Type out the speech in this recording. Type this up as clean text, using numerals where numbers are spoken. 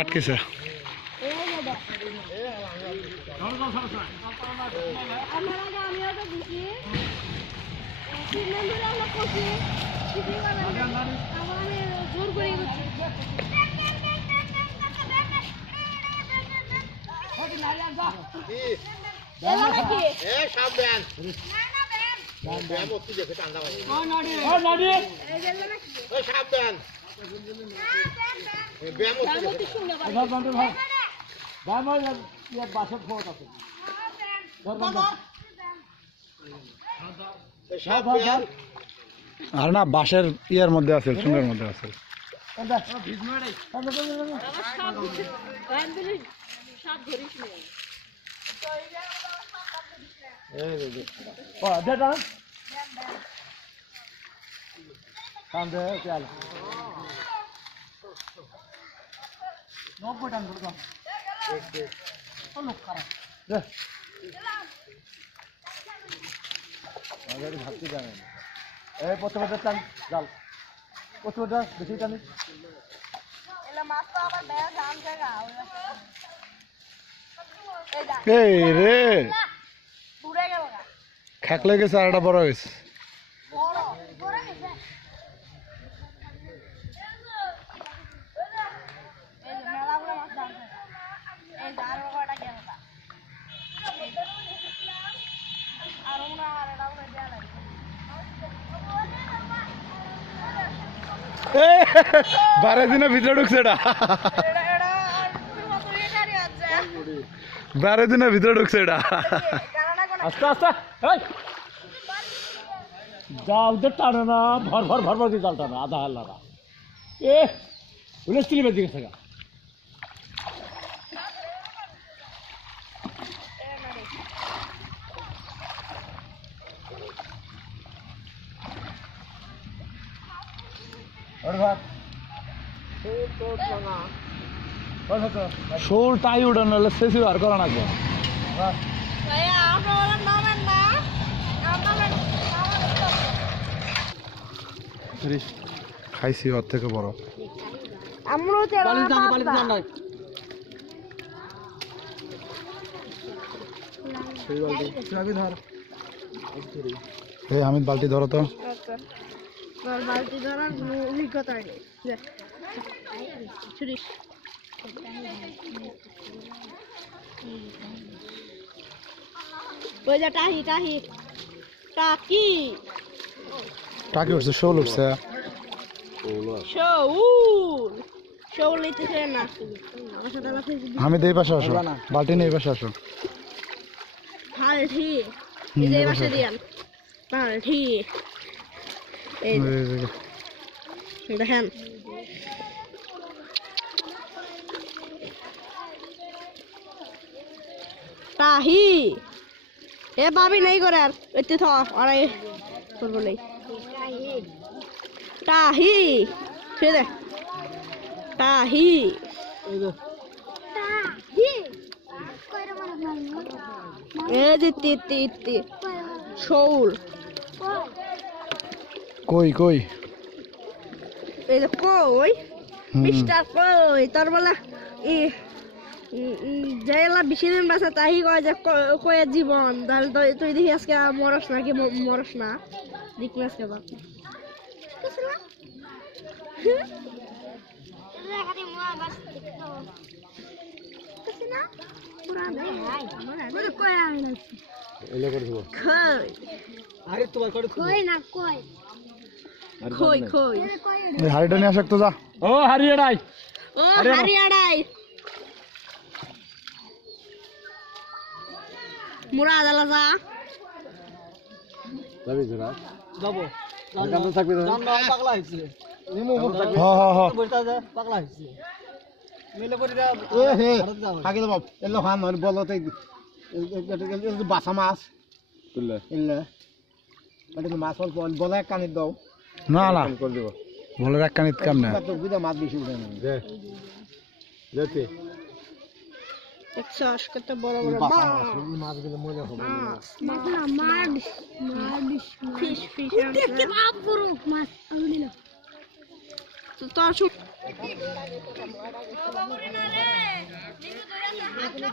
আটকেছে আর না বাঁশের ইয়ার মধ্যে আছে চুঙ্গের মধ্যে আছে ভাবতে জানেন এই প্রথমে টান জাল প্রথমে বেশি টানি এই রে খাকলে গেছে আর একটা বড় হয়েছে বারো দিনের ভিতরে ঢুকছে এটা 12 দিনের ভিতরে ঢুকছে এটা আস্তে আস্তে জাল তো টানে না ভর ভর ভর ভর দিয়ে জাল টানে আধা হাল্লারা এ উনিশ তিরিশ দিকে থাকা শোল টাই উঠান নাহলে শেষে আর করা লাগবে খাইছি ওর থেকে বড় হামিদ বালতি ধরো তো বালতি ধরার অভিজ্ঞতা টাকি উঠছে শোল উঠছে হামিদ এই পাশে আসো বালতি নিয়ে এই পাশে আসো দেখেন টাহি এ ভাবি নাই করে আর এতে থ আরে করব নাই টাহি ছেড়ে টাহি এ যে তি শোল কই কই এই যে কই মিস্টার কই তোর বলা ই যাইলা বেশি দিন বাসা তাই কয় যে কয়ে জীবন তাহলে তুই দেখি আজকে মরস না কি মরস না দেখি আজকে বাপ হাড়িটা নিয়ে আসো তো যা ও হারিয়াড়াই মুরা আদালা যা যাবি জরা যাবো জানতে থাকবি না পাগলা হইছে নিমু হ্যাঁ হ্যাঁ হ্যাঁ বলতা যা পাগলা হইছে মিলে করে যা এ হে থাকি দাও এলো খান আর বলতে এই বাসা মাছ তুললে ইল্লে মানে মাছ বল বলে এক কানি দাও না না করে দেব বলে এক কানিত কাম না তো বুঝা মাছ বেশি উঠে না দে যেতে দেখছস কত বড় বড় বাসা মাছ মাছ এই মাছগুলো মজা হবে ফিশ ফিশ দেখতে বাপ বড় মাছ আমি দিলাম তো তোর